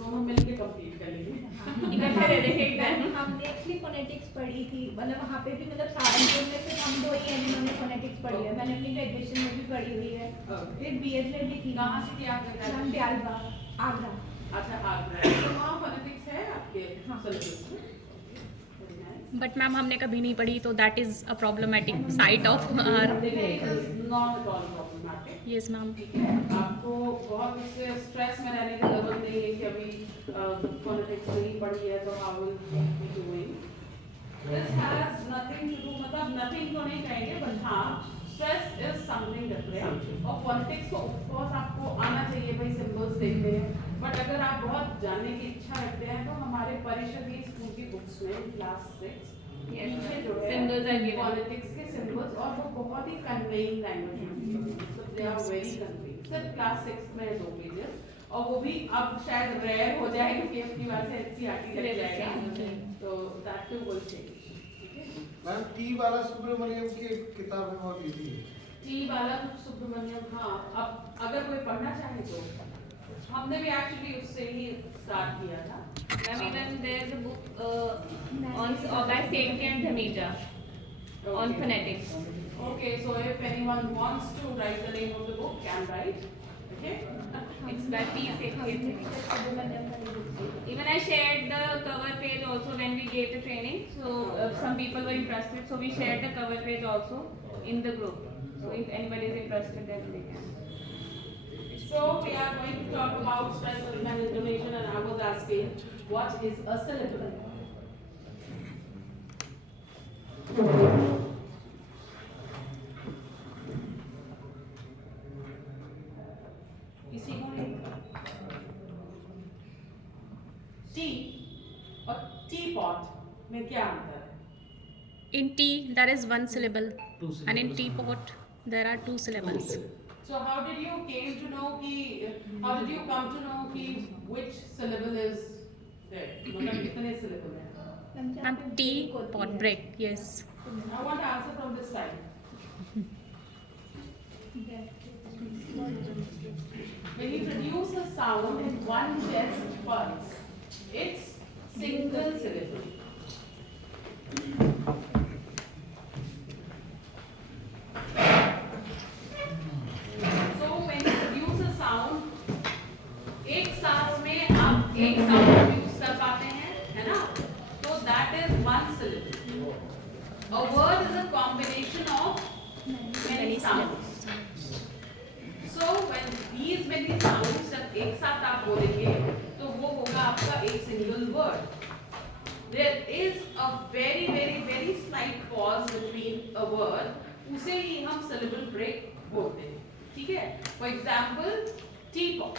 दोनों मिलके कंप्लीट कर लेंगे। इकट्ठे दे देंगे एग्जाम। हमने एक्चुअली फोनेटिक्स पढ़ी थी, मतलब वहाँ पे भी मतलब सहारनपुर में सिर्फ हम दो ही हैं जिन्होंने फोनेटिक्स पढ़ी है। मैंने अपनी ग्रेजुएशन में भी पढ़ी हुई है, फिर BEd में भी थी। कहाँ से किया आपने हम graduation? दयालबाग, आगरा। अच्छा आगरा, तो वहाँ फोनेटिक्स है आपके syllabus में? Very nice. बट मैम हमने कभी नहीं पढ़ी, तो that is a problematic side of our. देखिए, it is not at all problematic. Yes ma'am. ठीक है, आपको बहुत इससे स्ट्रेस में रहने की जरूरत नहीं है कि अभी फोनेटिक्स नहीं पढ़ी है तो how will be doing. This has nothing to do, मतलब नथिंग तो नहीं कहेंगे, बट हाँ स्ट्रेस इज समथिंग डिफरेंट। और फोनेटिक्स को ऑफ कोर्स आपको आना चाहिए, भाई सिंबल्स देखते हैं, बट अगर आप बहुत जानने की इच्छा रखते हैं तो हमारे परिषदी स्कूल की बुक्स में क्लास 6 पीछे जो है Symbols are given. फोनेटिक्स के सिंबल्स, और वो बहुत ही कन्वेइंग लैंग्वेज में, दे आर वेरी कन्वेइंग। सिर्फ क्लास 6 में 2 पेजेस, और वो भी अब शायद रेयर हो जाए क्योंकि अपनी बात से NCERT लग जाएगा, तो that too will change. Ma'am T वाला सुब्रमण्यम की किताब है बहुत इजी है। टी बाला सुब्रमण्यम, हाँ, अब अगर कोई पढ़ना चाहे तो हमने भी एक्चुअली उससे ही स्टार्ट किया था। Ma'am even there is a book on by Sethi and Dhamija on phonetics. Okay, so if anyone wants to write the name of the book, can write. Okay. It's by P. Sethi. Even I shared the cover page also when we gave the training. So some people were interested, so we shared the cover page also in the group. So if anybody is interested, then they can. So we are going to talk about stress and intonation, and I was asking, what is a syllable? इसी को T और T pot में क्या अंतर है? In tea, there is one syllable, and in teapot, there are two syllables. So how did you came to know कि how did you come to know कि which syllable is there? मतलब कितने syllable हैं? And tea pot break, yes. I want to answer from this side. When you produce a sound in one chest pulse, it's single syllable. So when you produce a sound, एक सांस में आप एक sound produce कर पाते हैं, है ना? So that is one syllable. A word is a combination of many sounds. So when these many sounds जब एक साथ आप बोलेंगे तो वो होगा आपका एक single word. There is a very very very slight pause between a word, उसे ही हम syllable break बोलते हैं, ठीक है? For example, teapot.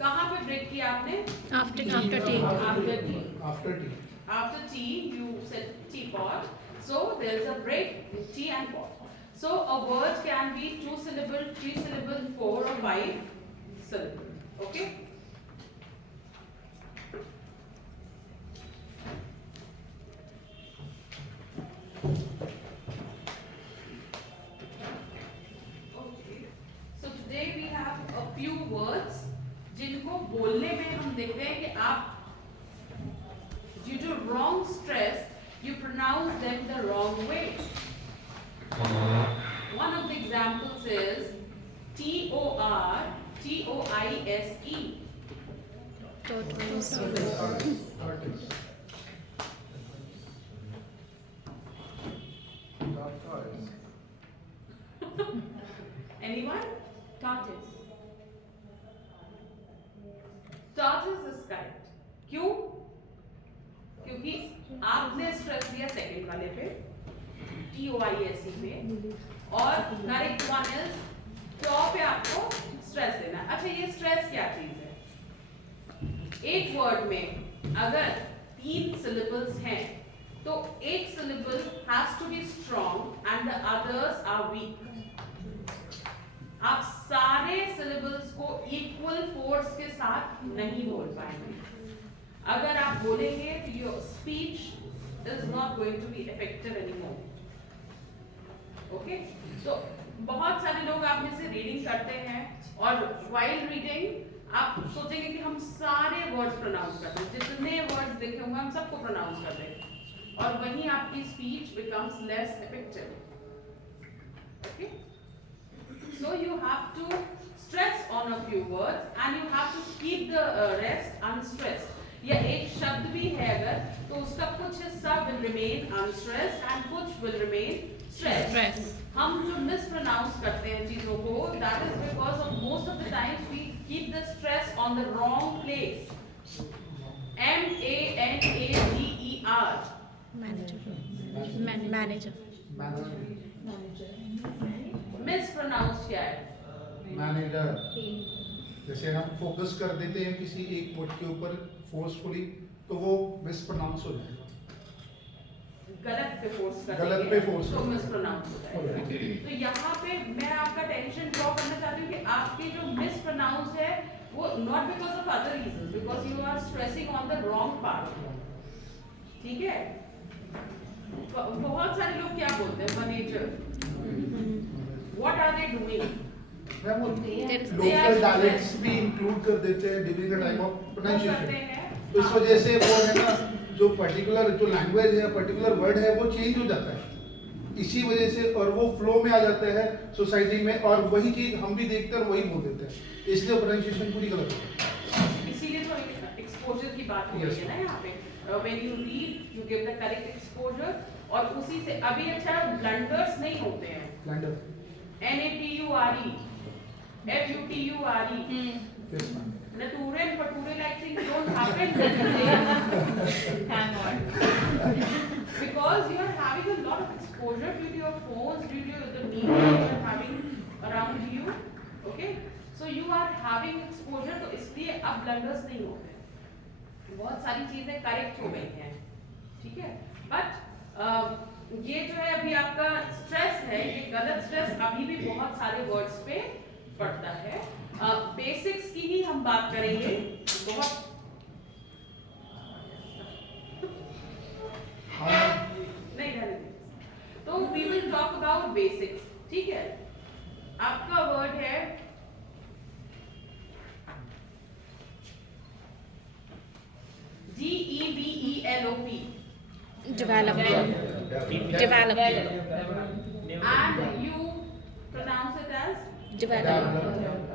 कहाँ पे break किया आपने? After tea. After tea. After T After tea, you said teapot. So there is a break in tea and pot. So a word can be 2 syllable, 3 syllable, 4 or 5 syllable. Okay? Okay. So today we have a few words जिनको बोलने में हम देखते हैं कि आप due to wrong stress, you pronounce them the wrong way. One of the examples is Tortoise. Tortoise. Anyone? Tortoise. Tortoise is correct. क्यों? क्योंकि आपने स्ट्रेस दिया सेकंड वाले पे, TOISE पे, और करेक्ट वन इज टॉ पे आपको स्ट्रेस देना। अच्छा, ये स्ट्रेस क्या चीज है? एक वर्ड में अगर 3 syllables हैं तो एक syllable has to be strong and the others are weak. आप सारे syllables को equal force के साथ नहीं बोल पाएंगे। अगर आप बोलेंगे तो your speech is not going to be effective anymore. Okay? So बहुत सारे लोग आप में से रीडिंग करते हैं और while reading आप सोचेंगे कि हम सारे वर्ड्स प्रोनाउंस करते हैं, जितने वर्ड्स देखे होंगे हम सबको प्रोनाउंस करते हैं, और वहीं आपकी speech becomes less effective. Okay, so you have to stress on a few words and you have to keep the rest unstressed. या एक शब्द भी है अगर, तो उसका कुछ हिस्सा will remain unstressed and कुछ will remain stressed. हम जो mispronounce करते हैं चीजों को, that is because of most of the times we keep the stress on the wrong place. Manager. Mispronounce क्या है? मैनेजर. जैसे हम फोकस कर देते हैं किसी एक वर्ड के ऊपर फोर्सफुली, तो वो मिसप्रोनाउंस हो जाएगा. गलत पे फोर्स कर गलत देंगे, पे force तो कर मिसप्रोनाउंस हो जाएगा. तो यहाँ पे मैं आपका टेंशन ड्रॉ करना चाहती हूँ कि आपके जो मिसप्रोनाउंस है वो not because of other reasons, because you are stressing on the wrong part. ठीक है, बहुत सारे लोग क्या बोलते हैं manager, what are they doing? Ma'am वो There is- लोकल डायलेक्ट्स भी इंक्लूड कर देते हैं ड्यूरिंग द टाइम ऑफ करते प्रोनाउंसिएशन. हैं. तो इस वजह से वो है ना, जो पर्टिकुलर जो लैंग्वेज है, पर्टिकुलर वर्ड है, वो चेंज हो जाता है इसी वजह से, और वो फ्लो में आ जाता है सोसाइटी में, और वही चीज हम भी देखते हैं और वही बोल देते हैं, इसलिए प्रोनाउंसिएशन पूरी गलत है. इसीलिए तो एक्सपोजर की बात हो रही है ना यहाँ पे. When you read you give the correct exposure, और उसी से अभी अच्छा ब्लंडर्स नहीं होते हैं. Lander. NATURE, FUTURE, yes ma'am. nature and pature like things don't happen Thank God. because you are having a lot of exposure due to your phones, due to the media you are having around you. Okay, so you are having exposure, तो इसलिए अब blunders नहीं होते. बहुत सारी चीजें correct हो गई हैं. ठीक है, बट ये जो है अभी आपका स्ट्रेस है, ये गलत स्ट्रेस अभी भी बहुत सारे वर्ड्स पे पड़ता है. बेसिक्स की ही हम बात करेंगे. बहुत नहीं रहने दें. तो we will talk about basics. ठीक है, आपका वर्ड है DEVELOP. Develop. And you pronounce it as? Develop.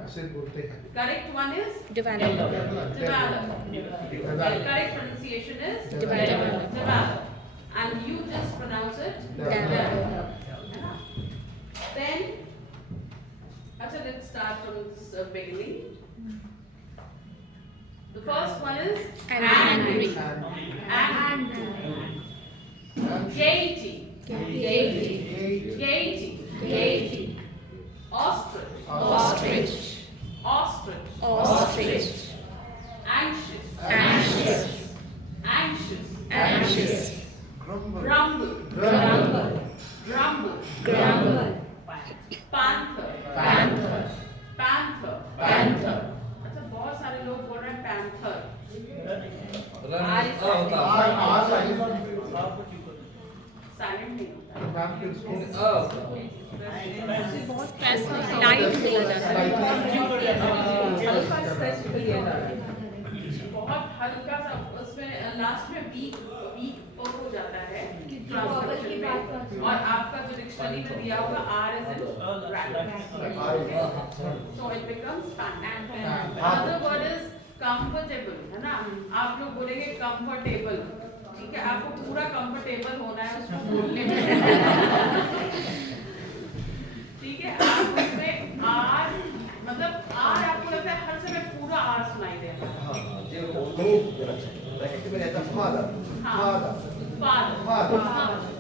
ऐसे बोलते हैं. Correct one is? Develop. Develop. The correct pronunciation is? Develop. Develop. And you just pronounce it? Develop. Then, अच्छा, let's start from this beginning. The first one is? Angry. Angry. Gaiety. Gaiety. Ostrich. Ostrich. Anxious. Grumble. Grumble. Panther. अच्छा, बहुत सारे लोग बोल रहे हैं panther. Silent नहीं होता है. मैम फिर उसको बहुत स्ट्रेस लाइट दिया जाता है. बहुत हल्का सा उसमें लास्ट में वीक हो जाता है vowel की बात ट्रांसलेशन करते में. हैं. और आपका जो डिक्शनरी में दिया होगा R is in rabbit. So it becomes panther. Other word is comfortable, है ना. आप लोग बोलेंगे comfortable. ठीक है, आपको पूरा कंफर्टेबल होना है उसको बोलने में. ठीक है, आप उसमें आर, मतलब आर आपको लगता है हर समय पूरा आर सुनाई देता है. ब्रैकेट में रहता फादर. फादर.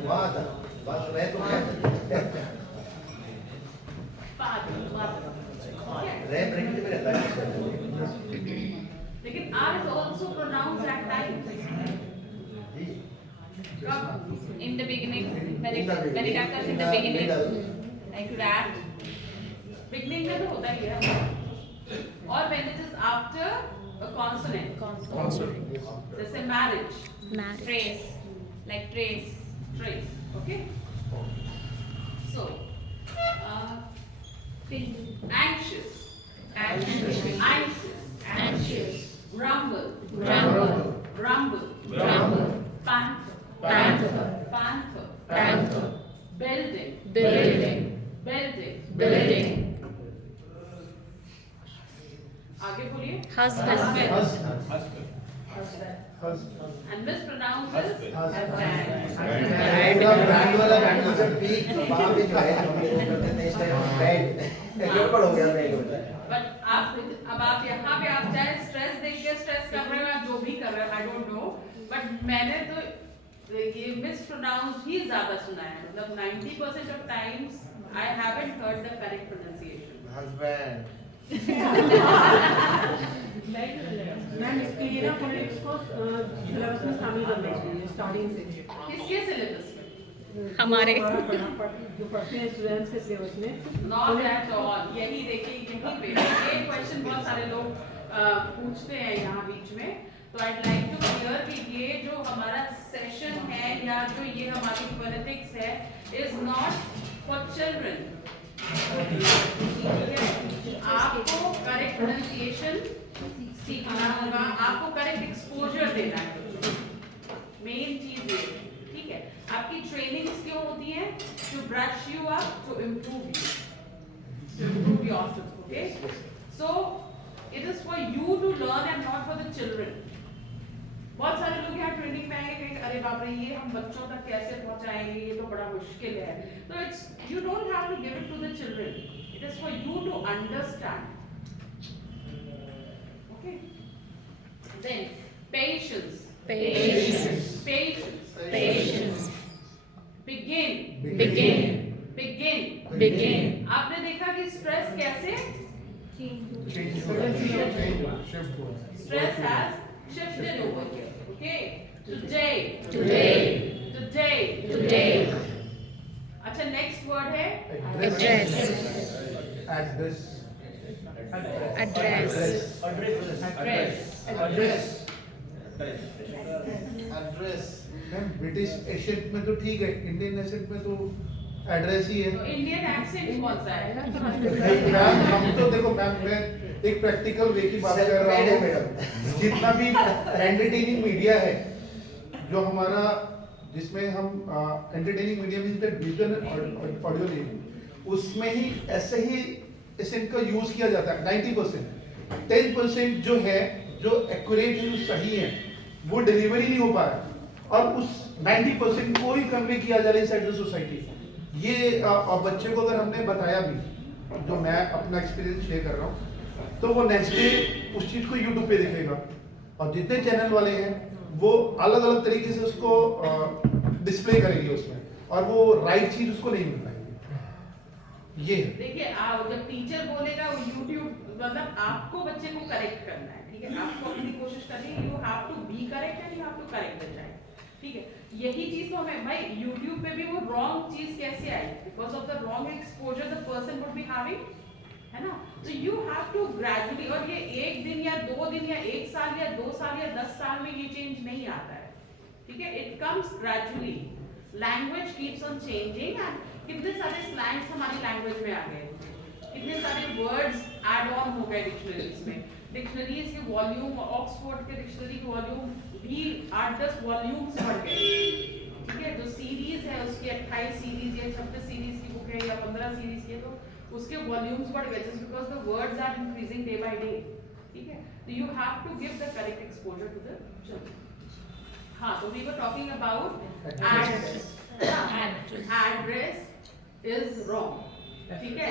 फादर. बस रहे तो क्या? फादर. रहे ब्रैकेट में रहता है. लेकिन R is also pronounced at times. In the beginning, when it occurs in the beginning, like rat. Beginning में तो होता ही है. और when it is after a consonant. जैसे marriage. Trace, like trace. Trace. Okay. So, anxious. आगे बोलिए। Husband. And mispronounces Husband. Brand वाला brand से पीक वहाँ पे जो है हम लोग करते थे इस टाइम बैड गड़बड़ हो गया बैड होता है। बट आप अब आप यहाँ पे आप चाहे स्ट्रेस देख के स्ट्रेस कर रहे हो या जो भी कर रहे हो, आई डोंट नो, बट मैंने तो ये मिसप्रोनाउंस ही ज्यादा सुना है। मतलब 90% of times I haven't heard the correct pronunciation. Husband ma'am इसके लिए ना फोनेटिक्स को सिलेबस में शामिल करना चाहिए स्टार्टिंग से। किसके सिलेबस में? हमारे जो पढ़ते हैं स्टूडेंट्स के सिलेबस में। Not at all. यही देखिए यहीं पे ये क्वेश्चन बहुत सारे लोग पूछते हैं यहाँ बीच में, तो आई लाइक टू क्लियर कि ये जो हमारा सेशन है या जो ये हमारी फोनेटिक्स है इज नॉट फॉर चिल्ड्रन। आपको करेक्ट प्रोनाउंसिएशन सीखना होगा, आपको करेक्ट एक्सपोजर देना है, मेन चीज ये, ठीक है। आपकी ट्रेनिंग्स क्यों होती है? To brush you up, to improve yourself, okay. So it is for you to learn and not for the children. बहुत सारे लोग यहाँ ट्रेनिंग में आएंगे कहेंगे अरे बाप रे ये हम बच्चों तक कैसे पहुंचाएंगे, ये तो बड़ा मुश्किल है। तो it's you don't have to give it to the children, it is for you to understand, okay. Then patience, Patience. Patience, Patience. begin, Begin. begin। Begin. आपने देखा कि स्ट्रेस कैसे stress has shifted over here, okay? Today, Today. today, Today. अच्छा next word है Address. Address. Address. Address. Address ma'am British accent में तो ठीक है, इंडियन एसेंट में तो एड्रेस ही है। तो इंडियन एक्सेंट कौन सा है? मैम हम तो देखो मैम मैं एक प्रैक्टिकल वे की बात कर रहा हूँ। जितना भी एंटरटेनिंग मीडिया है जो हमारा, जिसमें हम entertaining media means that visual audio नहीं, उसमें ही ऐसे ही एसेंट का यूज किया जाता है 90%। 10% जो है जो एक्यूरेट है, जो सही है, वो डिलीवरी नहीं हो पा रहा, और उस 90% को ही कन्वे किया जा रहा है इनसाइड द सोसाइटी। ये और बच्चे को अगर हमने बताया भी, जो मैं अपना एक्सपीरियंस शेयर कर रहा हूँ, तो वो नेक्स्ट डे उस चीज को यूट्यूब पे देखेगा, और जितने चैनल वाले हैं वो अलग अलग तरीके से उसको डिस्प्ले करेंगे उसमें, और वो राइट चीज उसको नहीं मिल पाएगी। ये है। देखिए आप जब टीचर बोलेगा वो यूट्यूब, मतलब आपको बच्चे को करेक्ट करना है, ठीक है। आपको अपनी कोशिश करनी है, you have to be correct and you have to correct the child, ठीक है। यही चीज तो हमें भाई यूट्यूब पे भी वो रॉन्ग चीज कैसे आई, because of the wrong exposure the person would be having, है ना। तो यू हैव टू ग्रेजुअली, और ये एक दिन या 2 दिन या 1 साल या 2 साल या 10 साल में ये चेंज नहीं आता है, ठीक है। It comes gradually, language keeps on changing, and कितने सारे स्लैंग्स हमारी लैंग्वेज में आ गए, कितने सारे वर्ड्स ऐड ऑन हो गए डिक्शनरीज में। डिक्शनरीज के वॉल्यूम, ऑक्सफोर्ड के डिक्शनरी के वॉल्यूम भी 8-10 वॉल्यूम्स बढ़ गए, ठीक है। जो सीरीज है उसकी 28 सीरीज या 26 सीरीज की बुक है या 15 सीरीज की है, तो उसके वॉल्यूम्स बढ़ गए just because the words are increasing day by day, ठीक है। तो you have to give the correct exposure to the children. हाँ, तो we were talking about address. Address is wrong, ठीक है।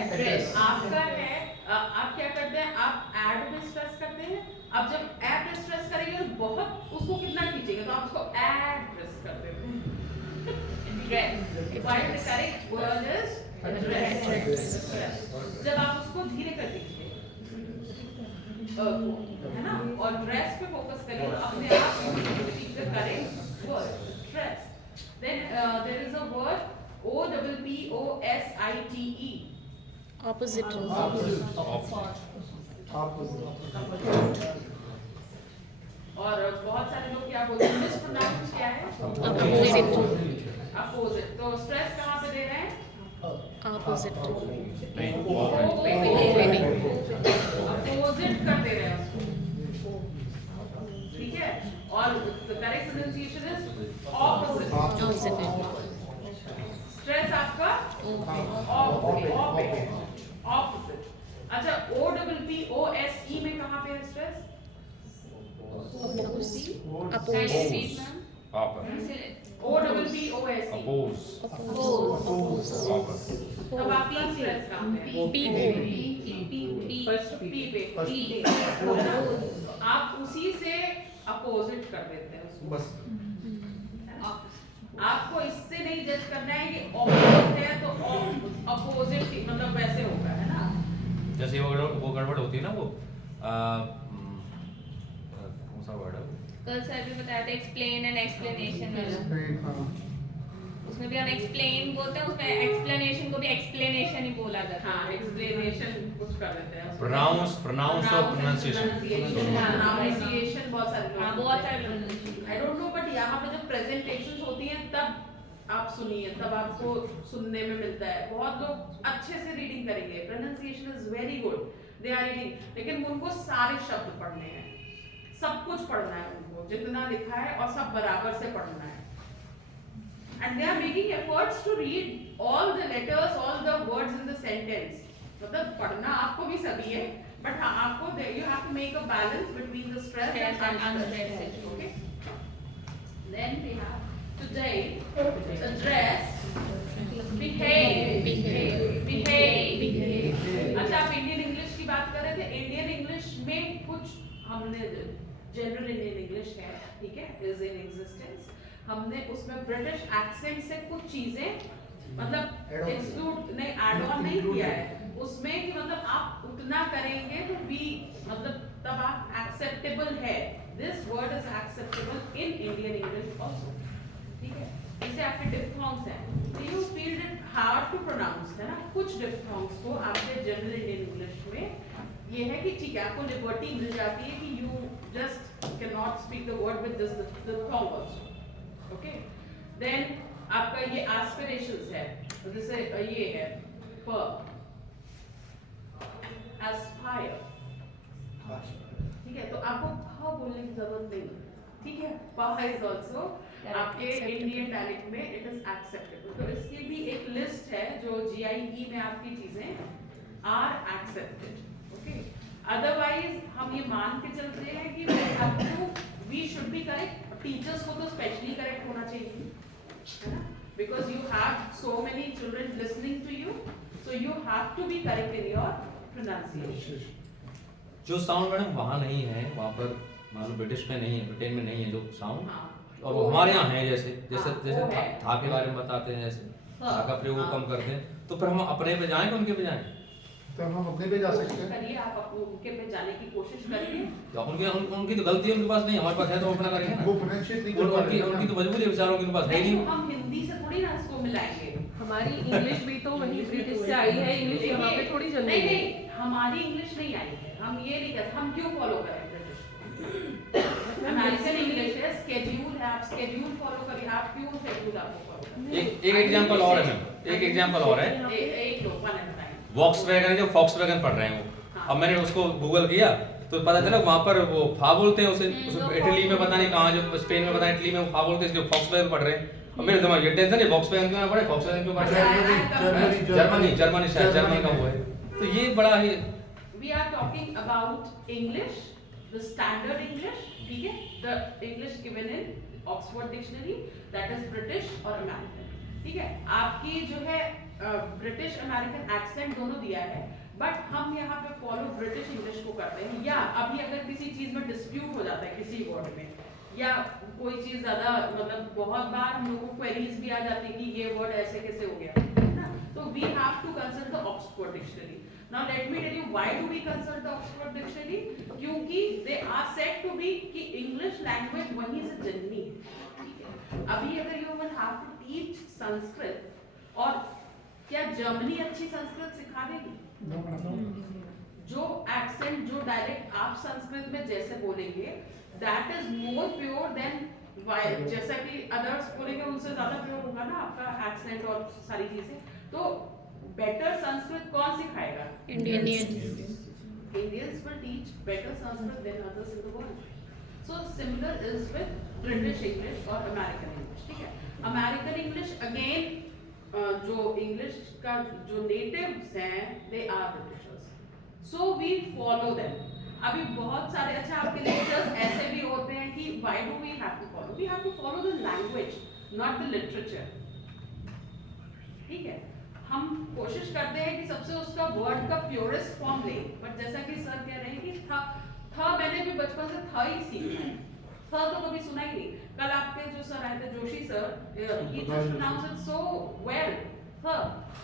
आपका है, आप क्या करते हैं, आप ऐड पे स्ट्रेस करते हैं। अब जब ऐड पे स्ट्रेस करेंगे तो बहुत उसको कितना खींचेंगे, तो आप उसको एड्रेस कर देते हैं। Why the correct word is address. जब आप उसको धीरे कर दीजिए, है ना, और ड्रेस पे फोकस करिए, तो अपने आप speak the correct word, dress. Then there is a word OPPOSITE. Opposite. और बहुत सारे लोग क्या बोलते हैं, मिसप्रोनाउंस क्या है, Opposite. अपोजिट। तो स्ट्रेस कहाँ पे दे रहे हैं, Opposite. अपोजिट कर दे रहे हैं उसको, ठीक है। और correct pronunciation is opposite. Opposite. Stress आपका ऑपोजिट। अच्छा, OPPOSE में कहाँ पे Oppose. Can you repeat, ma'am? OPPOSE. Oppose. Oppose. अब आप पी स्ट्रेस काम है फर्स्ट पी पे आप उसी से अपोजिट कर देते हैं उसको बस आपको इससे नहीं जज करना है कि ऑपोजिट है तो अपोजिट मतलब वैसे होगा, है ना? जैसे वो गड़बड़ होती है ना, वो कौन सा वर्ड है वो? कल सर भी बताया था एक्सप्लेन एंड एक्सप्लेनेशन वाला, हाँ उसमें भी हम एक्सप्लेन बोलते हैं, उसमें एक्सप्लेनेशन को भी एक्सप्लेनेशन ही बोला जाता है। हाँ, एक्सप्लेनेशन कुछ कर देते हैं Pronounce और pronunciation प्रोनाउंसिएशन बहुत सारे हाँ, बहुत सारे लोग आई डोंट नो, बट यहाँ पे जब प्रेजेंटेशंस होती हैं तब आप सुनिए, तब आपको सुनने में मिलता है। बहुत लोग अच्छे से रीडिंग करेंगे, pronunciation is very good, they are reading, लेकिन उनको सारे शब्द पढ़ने हैं, सब कुछ पढ़ना है उनको, जितना लिखा है और सब बराबर से पढ़ना है। And they are making efforts to read all the letters, all the words in the sentence. मतलब पढ़ना आपको भी सभी है, but हाँ आपको you have to make a balance between the stress and unstress. Okay. Then we have today address, behave. अच्छा, आप इंडियन इंग्लिश की बात कर रहे थे। इंडियन इंग्लिश में कुछ हमने जनरल इंडियन इंग्लिश है, ठीक है, is in existence. हमने उसमें ब्रिटिश एक्सेंट से कुछ चीजें मतलब एक्सक्लूड नहीं, ऐड ऑन नहीं किया है उसमें कि मतलब आप उतना करेंगे तो भी मतलब तब आप एक्सेप्टेबल है, this word is acceptable in Indian English also, ठीक है। जैसे आपके डिफ्थोंग्स हैं, तो you feel it hard to pronounce, है ना? कुछ डिफ्थोंग्स को आपके जनरल इंडियन इंग्लिश में ये है कि ठीक है, आपको लिबर्टी मिल जाती है कि you just can not speak the word with this diphthong also, okay. Then आपका ये एस्पिरेशंस है, जैसे ये है प एस्पायर, ठीक है, तो आपको प बोलने की जरूरत नहीं, ठीक है। प इज आल्सो आपके इंडियन डायलेक्ट में इट इज एक्सेप्टेबल, तो इसकी भी एक लिस्ट है जो जीआईई में आपकी चीजें आर एक्सेप्टेड, ओके। अदरवाइज हम ये मान के चलते हैं कि we should be correct, teachers को तो स्पेशली करेक्ट होना चाहिए, है ना? Because you have so many children listening to you, so you have to be correct in your pronunciation. जो साउंड मैडम वहाँ नहीं है, वहाँ पर मान लो ब्रिटिश में नहीं है, ब्रिटेन में नहीं है जो साउंड, हाँ, और वो हमारे यहाँ है, जैसे जैसे हाँ, जैसे वो है। था के बारे में बताते हैं, जैसे हाँ, था का प्रयोग हाँ। कम करते हैं, तो फिर हम अपने पे जाएं कि उनके पे जाएं? तो हम अपने पे जा सकते हैं। करिए, आप अपने उनके पे जाने की कोशिश करिए। या उनकी तो गलती है, उनके पास नहीं, हमारे पास है तो अपना करेंगे ना। वो प्रोनाउंसिएट नहीं कर पा रहे हैं उनकी तो मजबूरी है बेचारों की, उनके पास है नहीं, नहीं। हम हिंदी से थोड़ी ना इसको मिलाएंगे। हमारी इंग्लिश भी तो वही ब्रिटिश से आई है, इंग्लिश यहाँ पे थोड़ी जल्दी नहीं नहीं, हमारी इंग्लिश नहीं आई है, हम ये नहीं कहते, हम क्यों फॉलो करें ब्रिटिश? अमेरिकन इंग्लिश है, स्केड्यूल है, आप स्केड्यूल फॉलो करिए, आप क्यों शेड्यूल आपको फॉलो करें? एक एग्जांपल और है मैम, एक एग्जांपल और है, एक लो, वन एट टाइम। वॉक्सवैगन जो फॉक्सवैगन पढ़ रहे हैं वो, अब मैंने उसको गूगल किया तो पता चला वहाँ पर वो फा बोलते हैं उसे, इटली में पता नहीं कहाँ, जो स्पेन में पता नहीं, इटली में वो फा बोलते हैं, इसलिए फॉक्सवैगन पढ़ रहे हैं। अब मेरे दिमाग ये टेंशन है, वॉक्सवैगन क्यों ना पढ़े, फॉक्सवैगन क्यों पढ़ रहे हैं? जर्मनी शायद जर्मन का वो है, तो ये बड़ा ही We are talking about English, the standard English, ठीक है? The English given in Oxford Dictionary, that is British और American, ठीक है? आपकी जो है ब्रिटिश अमेरिकन एक्सेंट दोनों दिया है, बट हम यहाँ पे फॉलो ब्रिटिश इंग्लिश को करते हैं। या अभी अगर किसी चीज में डिस्प्यूट हो जाता है किसी वर्ड में, या कोई चीज ज्यादा मतलब बहुत बार हम लोगों को क्वेरीज भी आ जाती है कि ये वर्ड ऐसे कैसे हो गया, है ना? तो we have to consult the Oxford dictionary. Now let me tell you why do we consult the Oxford Dictionary? क्योंकि they are said to be कि English language वहीं से जन्मी है, ठीक है? अभी अगर you will have to teach Sanskrit, और क्या जर्मनी अच्छी संस्कृत सिखा देगी? जो एक्सेंट, जो डायरेक्ट आप संस्कृत में जैसे बोलेंगे, that is more pure than जैसा कि अदर्स बोलेंगे उनसे ज्यादा प्योर होगा ना आपका एक्सेंट और सारी चीजें। तो बेटर संस्कृत कौन सिखाएगा? Indians. Indians will teach better Sanskrit than others in the world. So similar is with British English और American English, ठीक है? American English again जो English का जो natives हैं, they are Britishers. So we follow them. अभी बहुत सारे, अच्छा आपके लेक्चर्स ऐसे भी होते हैं have to follow? We have to follow the language, not the literature. ठीक है, हम कोशिश करते हैं कि सबसे उसका वर्ड का प्योरेस्ट फॉर्म ले, बट जैसा कि सर कह रहे हैं कि था मैंने भी बचपन से था ही सीखा है, था तो कभी सुना ही नहीं। कल आपके जो सर आए थे Joshi sir, he just pronounced it so well, था,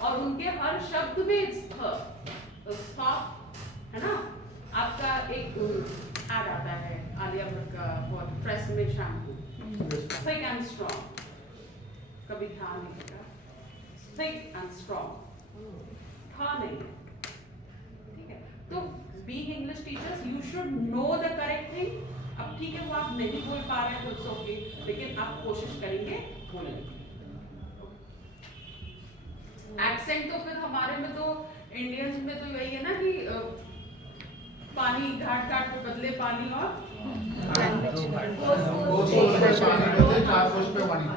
और उनके हर शब्द में था, है ना। आपका एक ऐड आता है आलिया भट्ट का for TRESemme shampoo, thick and strong, कभी ध्यान नहीं देगा, थिक एंड स्ट्रॉन्ग, था नहीं, ठीक है। तो being English teachers you should know the correct thing. अब ठीक है वो आप नहीं बोल पा रहे हैं तो इट्स ओके, लेकिन आप कोशिश करेंगे बोलने की। एक्सेंट तो फिर हमारे में तो इंडियंस में तो यही है ना कि पानी घाट घाट पे बदले पानी और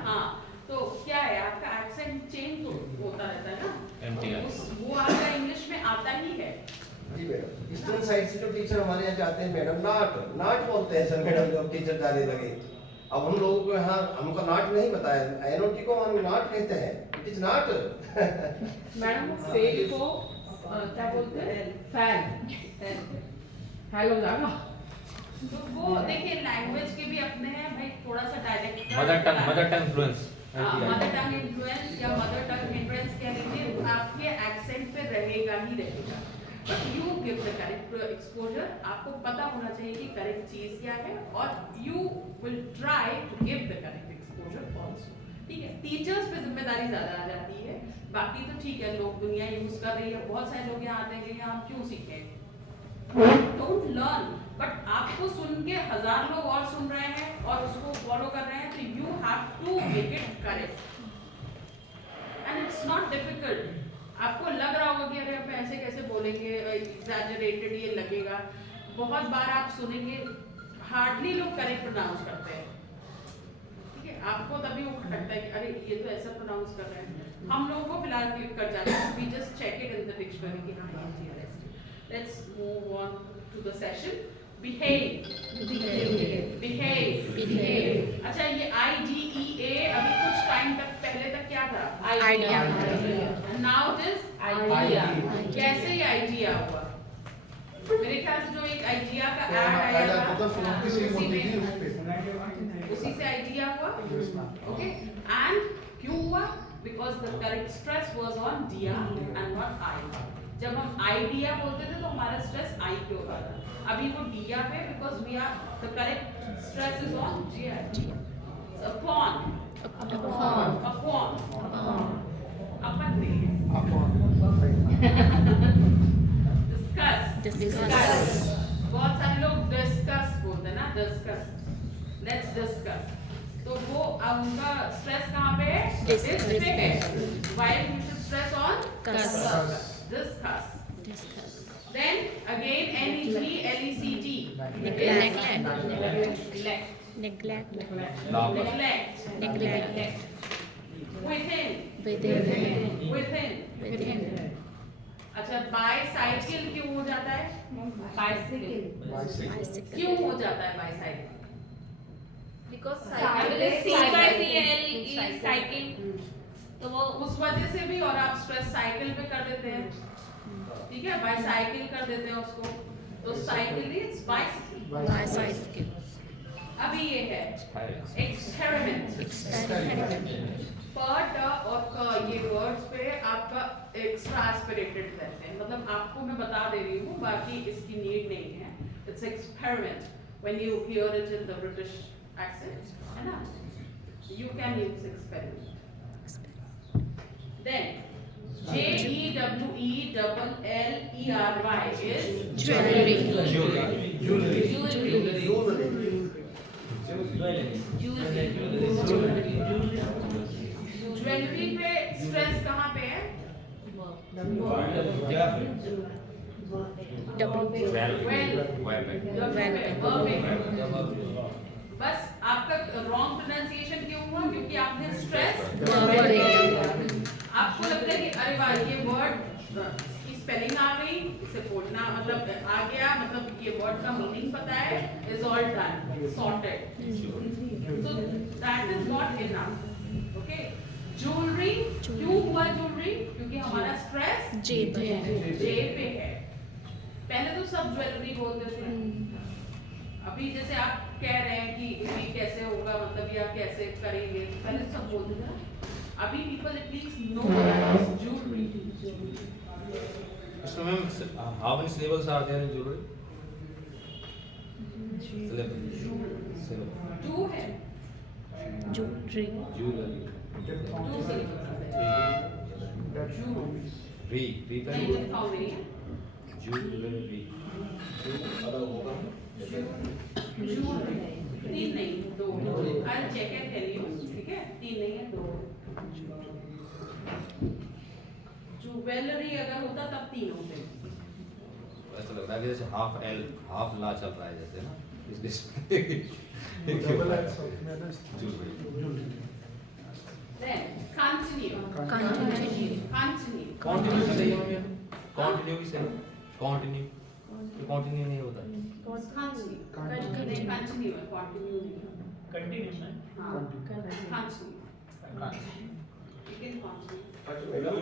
हाँ, तो क्या है आपका एक्सेंट चेंज होता रहता है ना, वो आपका इंग्लिश में आता ही है। जी मैडम, ईस्टर्न साइड से जो टीचर हमारे यहाँ जाते हैं मैडम, नाट बोलते हैं सर मैडम, जब टीचर जाने लगे। अब हम लोगों को यहाँ हमको नाट नहीं बताया, एनओटी को हम नाट कहते हैं, it is not. Madam fail को क्या बोलते हैं, फैन, हेलो जाना। तो वो देखिए लैंग्वेज के भी अपने हैं भाई, थोड़ा सा direct mother tongue influence, mother tongue influence या मदर टंग हिंड्रेंस कह लीजिए, आपके एक्सेंट पे रहेगा ही रहेगा, but you give the correct exposure. आपको पता होना चाहिए कि करेक्ट चीज क्या है, और you will try to give the correct exposure also, ठीक है। टीचर्स पे जिम्मेदारी ज्यादा आ जाती है, बाकी तो ठीक है, लोग दुनिया यूज कर रही है, बहुत सारे लोग यहाँ आते हैं कि हम क्यों सीखें, डोंट लर्न, बट आपको सुन के 1000 लोग और सुन रहे हैं और उसको फॉलो कर रहे हैं, तो you have to make it correct and it's not difficult. आपको लग रहा होगा कि अरे हम ऐसे कैसे बोलेंगे, एग्जैजरेटेड ये लगेगा, बहुत बार आप सुनेंगे हार्डली लोग करेक्ट प्रोनाउंस करते हैं, ठीक है। आपको तभी वो खटकता है कि अरे ये तो ऐसा प्रोनाउंस कर रहे हैं, हम लोगों को फिलहाल क्लिक कर जाते हैं, we just check it in the dictionary कि हाँ ये चीज है। Let's move on to the session. Behave. अच्छा ये IDEA अभी कुछ टाइम तक पहले तक क्या था? Idea. Now it is idea. कैसे ये idea हुआ? मेरे ख्याल से जो एक idea का ad आया था, उसी से idea हुआ, okay? And क्यों हुआ? Because the correct stress was on dia and not I. जब हम आइडिया बोलते थे तो हमारा स्ट्रेस आई पे होता था, अभी वो डिया पे, because we are the correct stress is on जिया, अपॉन अपन नहीं, डिस्कस, बहुत सारे लोग डिस्कस बोलते हैं ना, डिस्कस, लेट्स डिस्कस, तो वो उनका स्ट्रेस कहाँ पे है, दिस पे है, while you should stress on discuss. Then again NEGLECT. Neglect. Within. अच्छा बाईसाइकिल क्यों हो जाता है? बाईसाइकिल क्यों हो जाता है bicycle? Because cycle is cycle, तो वो उस वजह से भी, और आप स्ट्रेस साइकिल पे कर देते हैं, ठीक है, बाईसाइकिल कर देते हैं उसको, तो साइकिल इज बाईसाइकिल। अभी ये है एक्सपेरिमेंट, प ट और क ये वर्ड्स पे आपका एक्स्ट्रा एस्पिरेटेड रहते हैं, मतलब आपको मैं बता दे रही हूँ, बाकी इसकी नीड नहीं है। It's experiment when you here it in the British accent, है ना, you can use experiment. Then JEWELLERY is jewelry. Jewellery पे स्ट्रेस कहाँ पे है? बस आपका रॉन्ग प्रोनाउंसिएशन क्यों हुआ? क्योंकि आपने स्ट्रेस, आपको लगता है कि अरे वाह ये वर्ड इस स्पेलिंग आ गई, इसे बोलना मतलब आ गया, मतलब ये वर्ड का मीनिंग पता है, is all done, sorted. So that is not enough. Okay. Jewellery क्यों हुआ ज्वेलरी? क्योंकि हमारा स्ट्रेस जे पे है. पहले तो सब ज्वेलरी बोलते थे. अभी जैसे आप कह रहे हैं कि ये कैसे होगा, मतलब या कैसे करेंगे, पहले तो सब बोलते थे. अभी people at least know that it's jewelry. So ma'am, how many syllables are there in jewelry? Syllable. Two है. Jewellery Jewelry. Two syllables are there. Jewelry. Re. नहीं Re. लिखा हुआ नहीं है. Jewelry. अलग होगा Jewelry. तीन नहीं, दो. I'll check and tell you. ठीक है? तीन नहीं है, दो. ज्वेलरी अगर होता तब तीन होते. ऐसा लग रहा है कि जैसे हाफ ला चल रहा है जैसे ना इसलिए डबल एक्स में ना jewelry. Then continue. Continue Continue. Continue भी सही है. Continue भी सही. Continue. Continue नहीं होता. Continue. नहीं continue है, continue नहीं है. हाँ. Continue. You can continue. Madam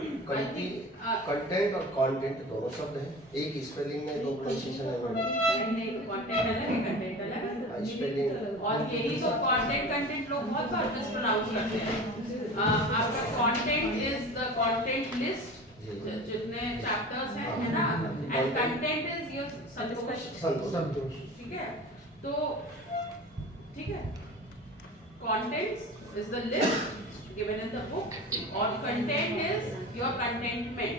content और कंटेंट दोनों शब्द हैं, एक स्पेलिंग में दो प्रोनाउंसिएशन है मैडम. नहीं कंटेंट अलग है, कंटेंट अलग है. स्पेलिंग और यही तो कंटेंट लोग बहुत बार मिसप्रोनाउंस करते हैं. आपका content is the content list, जितने चैप्टर्स हैं, है ना, एंड कंटेंट इज योर संतोष. ठीक है, तो ठीक है, contents is the list given in the book, or content is your contentment.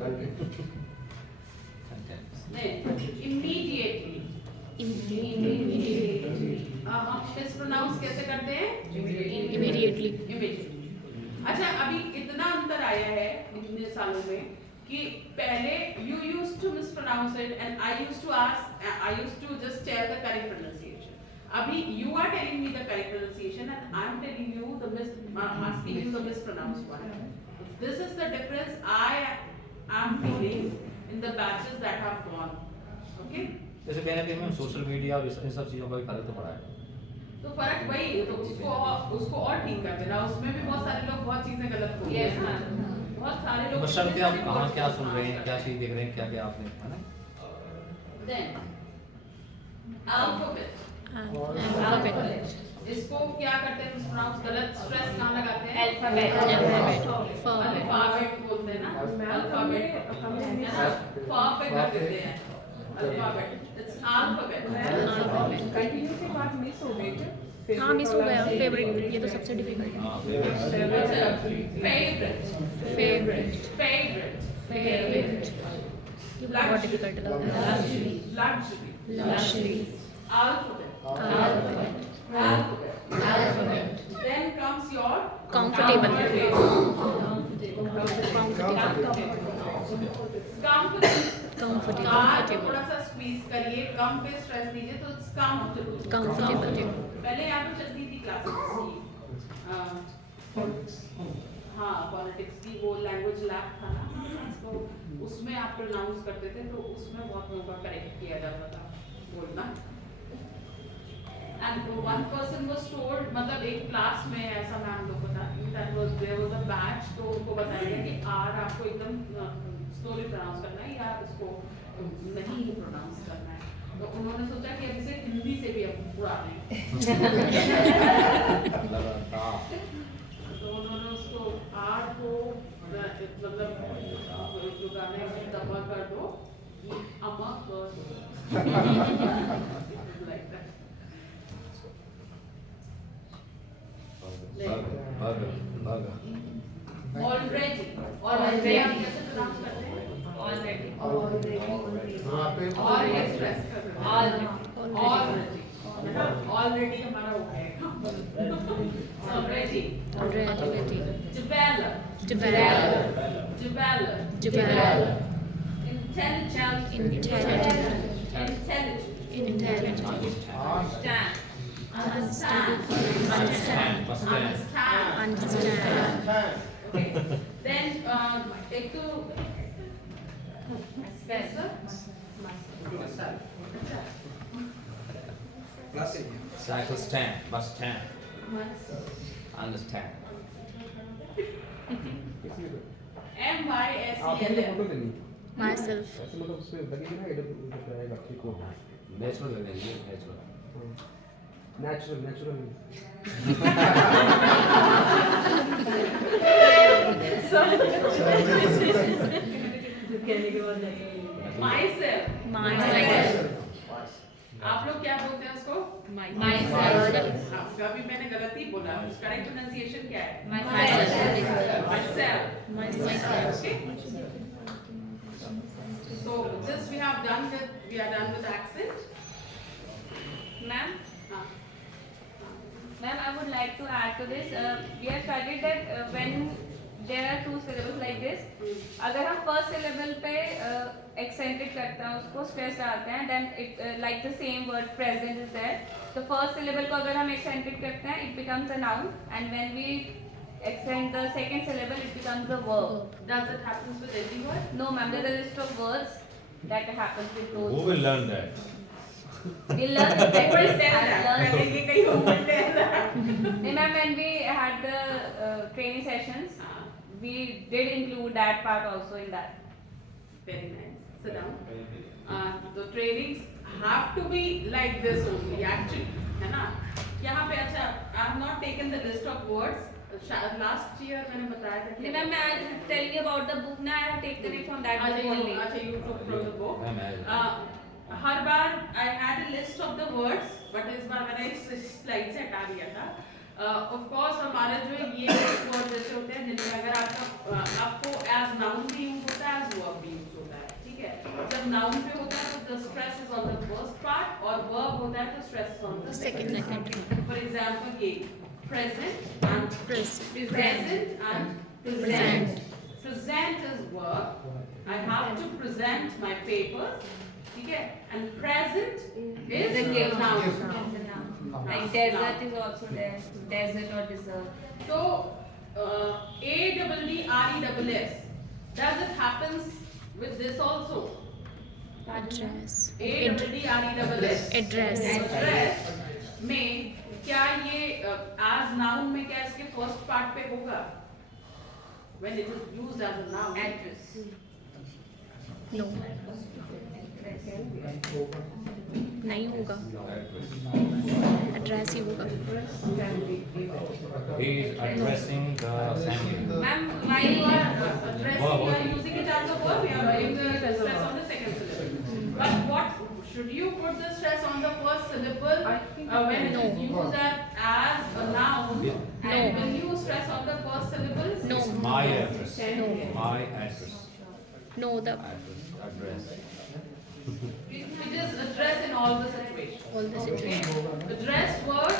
Content Then immediately. हम mispronounce कैसे करते हैं? Immediately. Immediately. अच्छा, अभी इतना अंतर आया है इतने सालों में कि पहले you used to mispronounce it and I used to just tell the correct pronunciation. अभी you are telling me the correct pronunciation and I am telling you asking you the mispronounced one. This is the difference I am feeling in the batches that have gone. Okay? जैसे कहना कि ma'am social media और इन सब चीज़ों का भी फर्क तो पड़ा है. तो फर्क वही, तो उसको और ठीक कर देना. उसमें भी बहुत सारे लोग बहुत चीजें गलत बोल रहे हैं. बहुत सारे लोग बशर्ते कि आप कहाँ क्या सुन रहे हैं, क्या चीज़ देख रहे हैं, क्या क्या आपने, है ना. Then alphabet. अल्फाबेट इसको क्या करते हैं मिसप्रोनाउंस, गलत स्ट्रेस कहाँ लगाते हैं? अल्फाबेट अल्फाबेट बोलते हैं ना, अल्फाबेट है ना, फा पे कर देते हैं. Alphabet, it's alphabet. कंटिन्यू के बाद मिस हो गई क्या? हाँ मिस हो गया. फेवरेट, ये तो सबसे डिफिकल्ट है. हाँ फेवरेट. Favourite favourite. फेवरेट ये बहुत डिफिकल्ट लग रहा है. Luxury. Luxury Alphabet. Alphabet Alphabet. Then comes your Comfortable. Comfortable. थोड़ा सा स्क्वीज करिए, कम पे स्ट्रेस दीजिए तो इट्स कंफर्टेबल. पहले यहाँ पे चलती थी क्लासेस की, हाँ पॉलिटिक्स की, वो लैंग्वेज लैब था ना, तो उसमें आप प्रोनाउंस करते थे, तो उसमें बहुत लोगों का करेक्ट किया जाता था बोलना. And one person was told, मतलब एक क्लास में ऐसा मैम लोग बता, that was there was a batch, तो उनको बताया गया कि आर आपको एकदम स्लोली प्रोनाउंस करना है या उसको नहीं प्रोनाउंस करना है. तो उन्होंने सोचा कि अभी से हिंदी से भी हम उड़ा दें. तो उन्होंने उसको आर को मतलब जो गाने में दबा कर दो, अमक like that. Already. Already आप कैसे pronounce करते हैं? Already. वहाँ पे और express कर रहे हैं. Already. Already हमारा हो गया. Already. Already. Develop. Develop. Develop. Develop. Intelligent. Intelligent. Intelligent. Intelligent. Understand. Understand. Understand. Understand. Understand. Okay. Then एक तो Yes, sir? अच्छा Cycle stand, bus stand. Understand. MYSELF myself, Natural लगेंगे, natural. कहने के बाद जाके myself myself, आप लोग क्या बोलते हैं उसको myself, हाँ, कभी मैंने गलत ही बोला करेक्ट प्रोनाउंसिएशन क्या है myself, myself okay so just we are done with accent Ma'am, हाँ Ma'am, I would like to add to this. We have studied that when there are two syllables like this, अगर हम first syllable पे accented करते हैं उसको stress डालते हैं, then it like the same word present is there. तो first syllable को अगर हम accented करते हैं, it becomes a noun, and when we accent the second syllable, it becomes a verb. does it happens with every word No, ma'am, there is a list of words that happens with those. Who will learn that? We learn that. कोई tell I that learned पहले ये कहीं हो tell that Hey, ma'am, when we had the training sessions, we did include that part also in that. very nice sit down the trainings have to be like this only actually है ना यहाँ पे अच्छा I have not taken the list of words last year मैंने बताया था No, ma'am, I am telling you about the book now. I have taken it from that book only. अच्छा you took from the book Ma'am, her bar I had a list of the words but इस बार मैंने इस slide से हटा दिया था of course हमारे जो है ये वर्ड जैसे होते हैं जिनमें अगर आपको as noun भी यूज होता है as verb भी यूज होता है ठीक है जब noun पे होता है तो the stress is on the first part और verb होता है तो stress is on the second. For example ये present and present and present. Present is verb. I have to present my papers. ठीक है and present is The gift noun. Like desert is also there. Desert or dessert. So ADDRESS does it happens with this also? address, ADDRESS address, address में क्या ये as noun में क्या इसके first part पे होगा? When it is used as a noun. Address. no, नहीं होगा, address ही होगा. he is addressing the family. Ma'am, why you are Addressing, you are using it as a verb, you are putting the stress on the second syllable. But what should you put the stress on the first syllable when it is used as a noun? And when you stress on the first syllable? No, My address. No. My address. no, the Address. It is address in all the situations. all the situation. Address word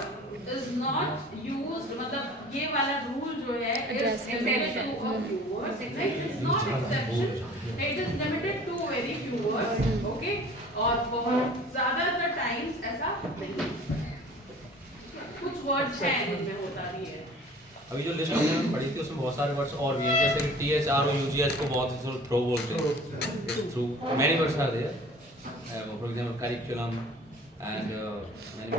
is not used, मतलब ये वाला rule जो है Address is limited to a few words. It's not exception. It is limited to very few words. Okay? और बहुत ज़्यादातर times ऐसा नहीं. कुछ words हैं जिनमें होता भी है. अभी जो लिस्ट हमने पढ़ी थी उसमें बहुत सारे वर्ड्स और भी हैं जैसे कि THROUGH को बहुत थ्रो बोलते हैं through many words are there for example curriculum and many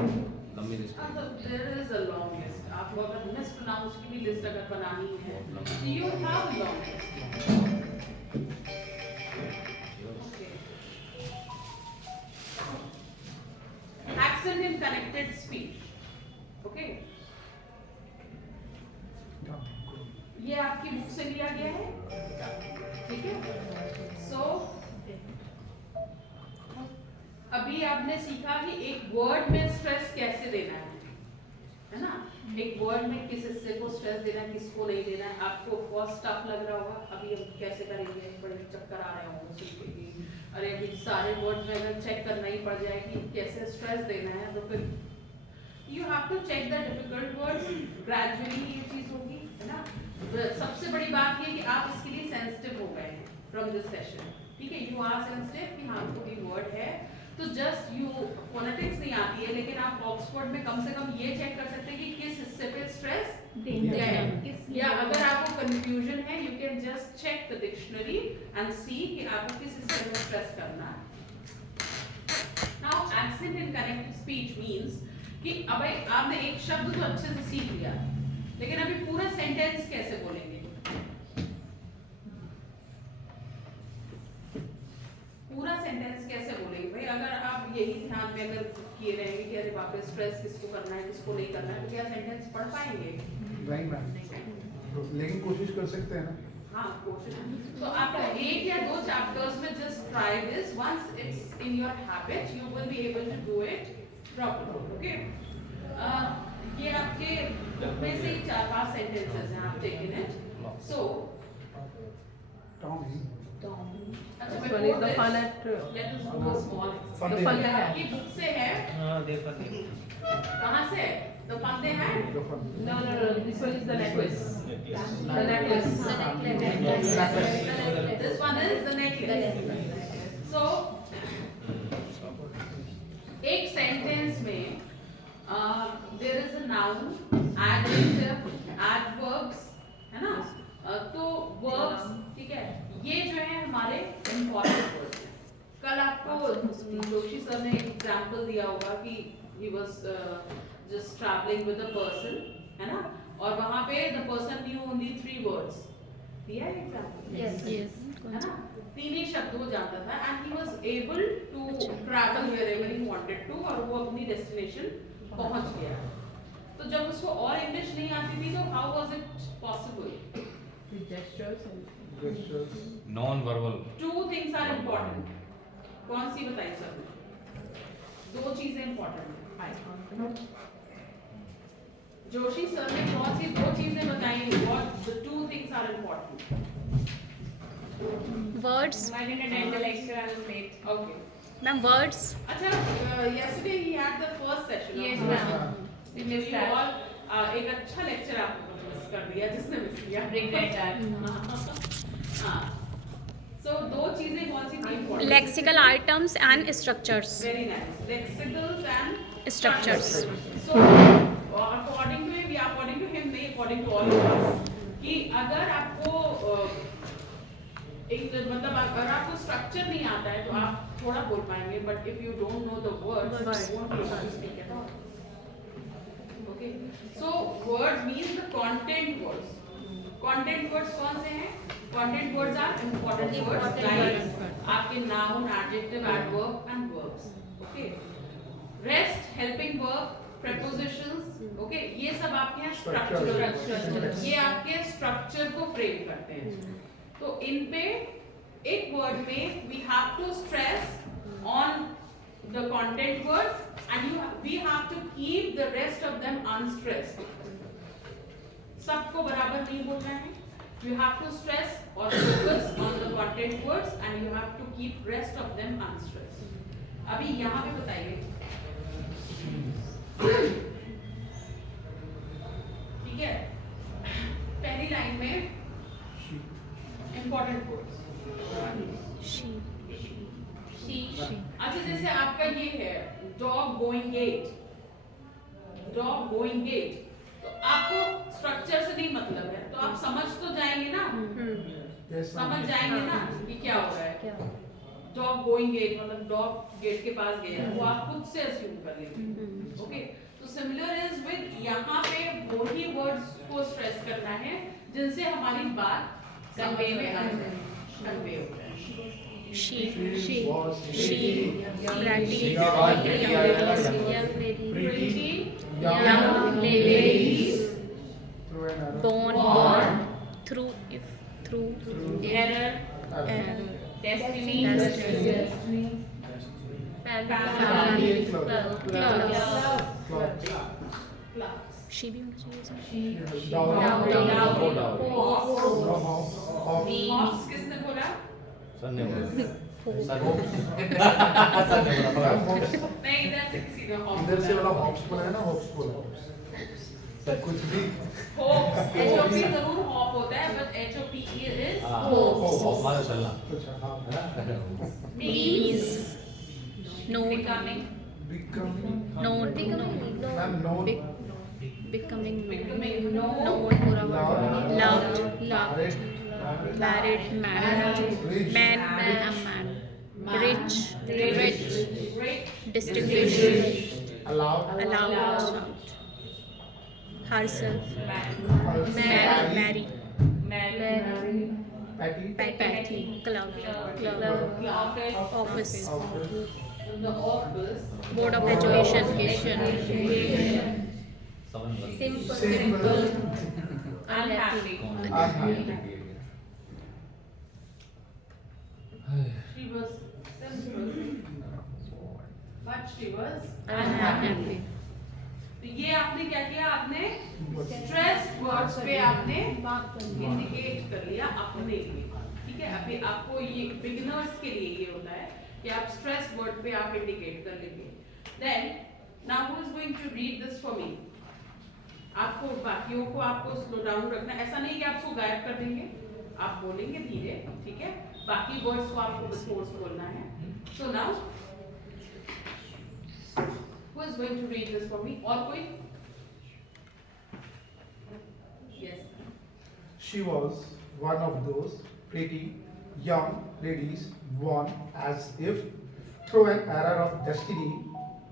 लंबी list So there is a long list. आपको अगर mispronounce की भी list अगर बनानी है, so you have a long list. Okay. Accent in connected speech. Okay. ये आपकी बुक से लिया गया है, ठीक है? So अभी आपने सीखा कि एक वर्ड में स्ट्रेस कैसे देना है ना? एक वर्ड में किस हिस्से को स्ट्रेस देना है, किसको नहीं देना है. आपको फर्स्ट टफ लग रहा होगा, अभी हम कैसे करेंगे? बड़े चक्कर आ रहे होंगे सीखेंगे. अरे अभी सारे वर्ड में अगर चेक करना ही पड़ जाए कि कैसे स्ट्रेस देना है, तो फिर you have to check the difficult words. Gradually ये चीज होगी, है ना? सबसे बड़ी बात ये कि आप इसके लिए सेंसिटिव हो गए हैं from this session. ठीक है? You are sensitive कि हाँ कोई वर्ड है तो जस्ट यू फोनेटिक्स नहीं आती है लेकिन आप ऑक्सफोर्ड ऑक्सफोर्ड में कम से कम ये चेक कर सकते हैं कि किस हिस्से पे स्ट्रेस देंगे है, किस या अगर आपको कंफ्यूजन है you can just check the dictionary and see कि आपको किस हिस्से में स्ट्रेस करना है। Now accent in correct speech means कि अब आपने एक शब्द तो अच्छे से सीख लिया, लेकिन अभी पूरा सेंटेंस कैसे बोलेंगे? पूरा सेंटेंस कैसे बोलेंगे भाई? अगर आप यही ध्यान में अगर किए रहेंगे कि अरे बाप रे स्ट्रेस किसको करना है किसको नहीं करना है, तो क्या सेंटेंस पढ़ पाएंगे? नहीं मैम, लेकिन कोशिश कर सकते हैं ना। हाँ कोशिश। तो आप एक या दो चैप्टर्स में just try this, once it's in your habit you will be able to do it properly. Okay, ये आपके बुक में से 4-5 सेंटेंसेस हैं, आप टेकन इट। सो टॉम अच्छा This one is the fun at let us do a small Fun the fun day. they have. आपकी book से है, हाँ देखा नहीं कहाँ से? द फन दे है। No, this one is the necklace. The necklace. This one is the necklace. So एक सेंटेंस में there is a noun, adjective, adverbs, है ना? तो verbs, ठीक है, ये जो है हमारे important words हैं। कल आपको जोशी सर ने एग्जाम्पल दिया होगा कि he was just traveling with a person, है ना, और वहाँ पे the person knew only 3 words, दिया है एग्जाम्पल? Yes. है ना, 3 ही शब्द वो जानता था and he was able to travel wherever he wanted to, और वो अपनी destination पहुँच गया। तो जब उसको और इंग्लिश नहीं आती थी तो how was it possible? With gestures and non verbal 2 things are important. कौन सी बताई सर? 2 चीजें important हैं। जोशी सर ने कौन सी 2 चीजें बताई? What the 2 things are important? Words. I didn't attend the lecture, I was late. Okay. Ma'am, words. अच्छा, yesterday he had the first session. Yes, of- ma'am. We So missed you that. all एक अच्छा lecture आपको miss कर दिया जिसने miss किया। Regret that. हाँ। So 2 चीजें कौन सी थी important? Lexical items and structures. Very nice. Lexicals and Structures. So according to him, या according to him नहीं, according to all of us, कि अगर आपको एक मतलब अगर आपको स्ट्रक्चर नहीं आता है तो आप थोड़ा बोल पाएंगे, but if you don't know the words you won't be able to speak at all. Okay, so words means the content words. Content words कौन से हैं? Content words are important words like आपके noun, adjective, adverb and verbs. Okay, rest, helping verb, prepositions, okay, ये सब आपके यहाँ structure, ये आपके स्ट्रक्चर को फ्रेम करते हैं। तो इन पे एक वर्ड में we have to stress on the content words and we have to keep the rest of them unstressed. सबको बराबर नहीं बोलना है। You have to stress or focus on the content words and you have to keep rest of them unstressed. अभी यहाँ पे बताइए, ठीक है, पहली लाइन में इंपॉर्टेंट वर्ड्स। अच्छा, जैसे आपका ये है dog going get, dog going get, तो आपको स्ट्रक्चर से नहीं मतलब है, तो आप समझ तो जाएंगे ना, समझ जाएंगे ना कि क्या हो रहा है। डॉग गोइंग गेट मतलब डॉग गेट के पास गया, वो आप खुद से अज्यूम कर लेंगे। ओके, तो सिमिलर इज विद यहाँ पे वही वर्ड्स को स्ट्रेस करना है जिनसे हमारी बात कन्वे में कन्वे हो जाए। She. Pretty young ladies Born. Through. Error, destiny, Family. class। She भी होना चाहिए। Hops किसने बोला? सर ने बोला नहीं, इधर से किसी ने hops इधर से बोला। वाला हॉप्स बोला है ना, हॉप्स बोला सब कुछ भी Hops, HOP जरूर hop होता है, but HOP is हाँ मारो चलना अच्छा हाँ Means. Known. becoming, becoming Known. Ma'am known, becoming Becoming known. known पूरा Loved. loved married, married Rich. man a man rich distinguished allowed, allowed herself marry petty club office In the office. board of education simple, Unhappy. unhappy, She was simple, but she was. unhappy तो ये आपने क्या किया, आपने stress words पे आपने indicate कर लिया अपने लिए, ठीक है। अभी आपको ये बिगिनर्स के लिए ये होता है कि आप स्ट्रेस वर्ड पे आप इंडिकेट कर लेंगे। Then now who is going to read this for me. आपको बाकियों को आपको स्लो डाउन रखना है, ऐसा नहीं कि आपको गायब कर देंगे, आप बोलेंगे धीरे, ठीक है। बाकी वर्ड्स को आपको बस फोर्स बोलना है। So now who is going to read this for me? और कोई? Yes. She was one of those pretty young ladies born as if through an error of destiny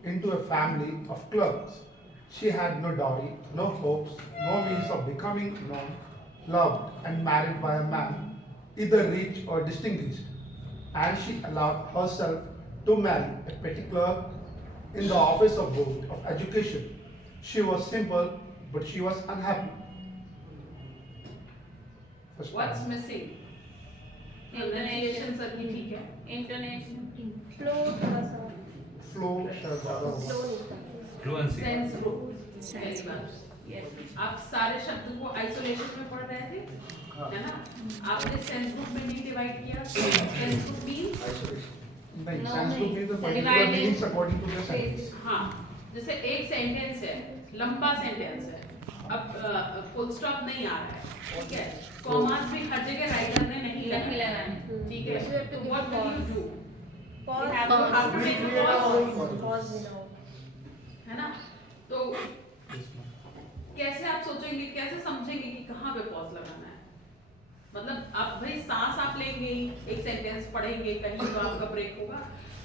into a family of clerks. She had no dowry, no hopes, no means of becoming known, loved and married by a man, either rich or distinguished, and she allowed herself to marry a petty clerk in the office of board of education. She was simple, but she was unhappy. First What's part. missing? Pronunciation sir की ठीक है। Intonation. Flow थोड़ा सा Flow ज़्यादा होगा। Fluency Sense group. Sense Very much. Yes. आप सारे शब्द को आइसोलेशन में पढ़ रहे थे, है ना? आपने सेंस ग्रुप में नहीं डिवाइड किया। सेंस ग्रुप मीन नहीं, No, sense group means the particular dividing meanings according to the sentence. हाँ, जैसे एक सेंटेंस है, लंबा सेंटेंस है, अब फुल स्टॉप नहीं आ रहा है, ठीक है, कॉमास भी हर जगह राइटर ने नहीं लगाया है, ठीक है, तो what will you do? You have to make a pause, है ना? तो कैसे आप सोचेंगे, कैसे समझेंगे कि कहाँ पे पॉज लगाना है? मतलब आप भाई सांस आप लेंगे ही, एक सेंटेंस पढ़ेंगे, कहीं तो आपका ब्रेक होगा।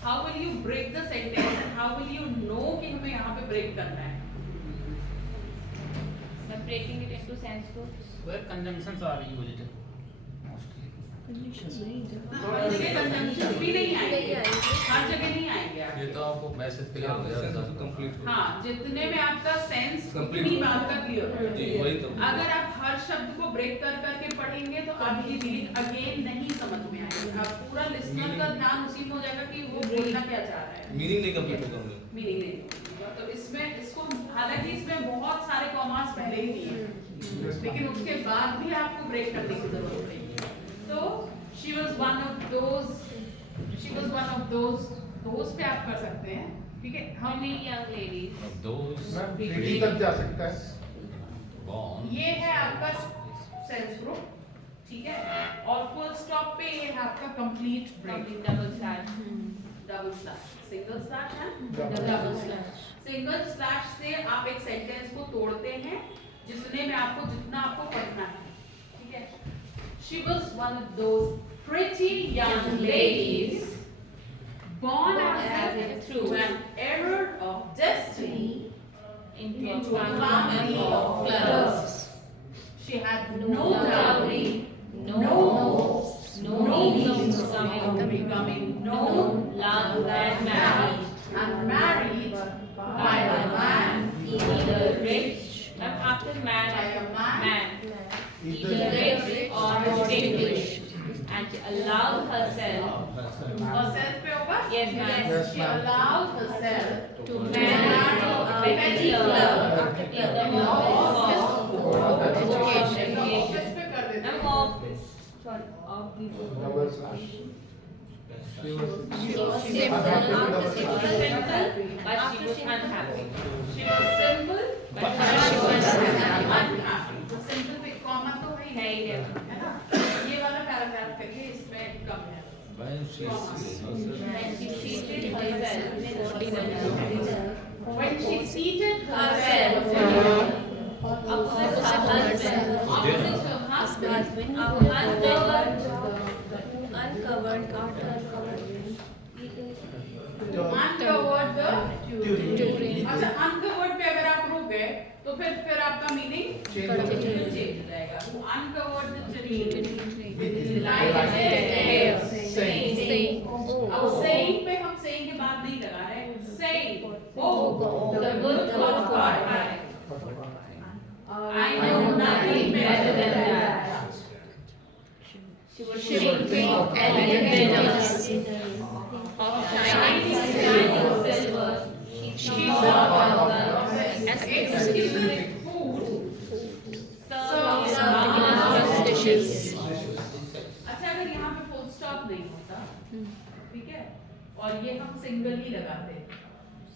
How will you break the sentence and how will you know कि हमें यहाँ पे ब्रेक करना है? By breaking it into sense groups. Where conjunctions are used mostly. इसके conjunctions भी नहीं आएंगे, हर जगह नहीं आएंगे ये आपके। तो आपको मैसेज क्लियर हो गया कंप्लीट हाँ, जितने में आपका सेंस Complete उतनी हो। बात का क्लियर हो जी वही तो अगर आप हर शब्द को ब्रेक कर करके पढ़ेंगे तो आपकी रीडिंग अगेन नहीं समझ में आएगी। आप पूरा लिसनर का ध्यान उसी में हो जाएगा कि वो बोलना क्या चाह रहा है, मीनिंग नहीं कंप्लीट होगा उनमें मीनिंग नहीं होगा। तो इसमें इसको हालांकि इसमें बहुत सारे कॉमास पहले ही दिए हैं, लेकिन उसके बाद भी आपको ब्रेक करने की जरूरत नहीं है। तो she was one of those पे आप कर सकते हैं, ठीक है। How हम many young ladies? दोस मैम रेडी तक जा सकता है। बॉर्न ये है आपका सेंस ग्रुप, ठीक है, और फुल स्टॉप पे ये है आपका complete break. Complete double slash. Double slash, single slash है, double slash सिंगल स्लैश से आप एक सेंटेंस को तोड़ते हैं जितने में आपको जितना आपको पढ़ना है, ठीक है। She was one of those pretty young ladies born as if through an error of destiny into a family of clerks. She had no dowry, no hopes, no means of becoming known, Loved and married by a man, either rich. After man, by a man, either rich or distinguished, and she allowed herself herself पे होगा? Yes, ma'am. Yes, She ma'am. allowed herself to marry a petty clerk in the office of education. Office पे कर देते Ma'am, हैं। office. Sorry, of the double slash. She was simple, but she was unhappy. She was simple, But she was unhappy. तो simple पे comma तो है ही नहीं, है, है ना? ये वाला पैराग्राफ करिए, इसमें कम है। when she When she seated herself When she seated herself. Opposite husband. Uncovered. Uncovered the अच्छा uncovered पे अगर आप रुक गए तो फिर आपका मीनिंग चेंज हो जाएगा. Uncovered the tree. Like saying. अब saying पे हम saying के बाद नहीं लगा रहे. Saying. Oh, the good God. I know nothing better than that. She was shrinking elegant shining silver. She bought exquisite food. Served dishes. अच्छा अगर यहाँ पे full stop नहीं होता, ठीक है, और ये हम सिंगल ही लगाते,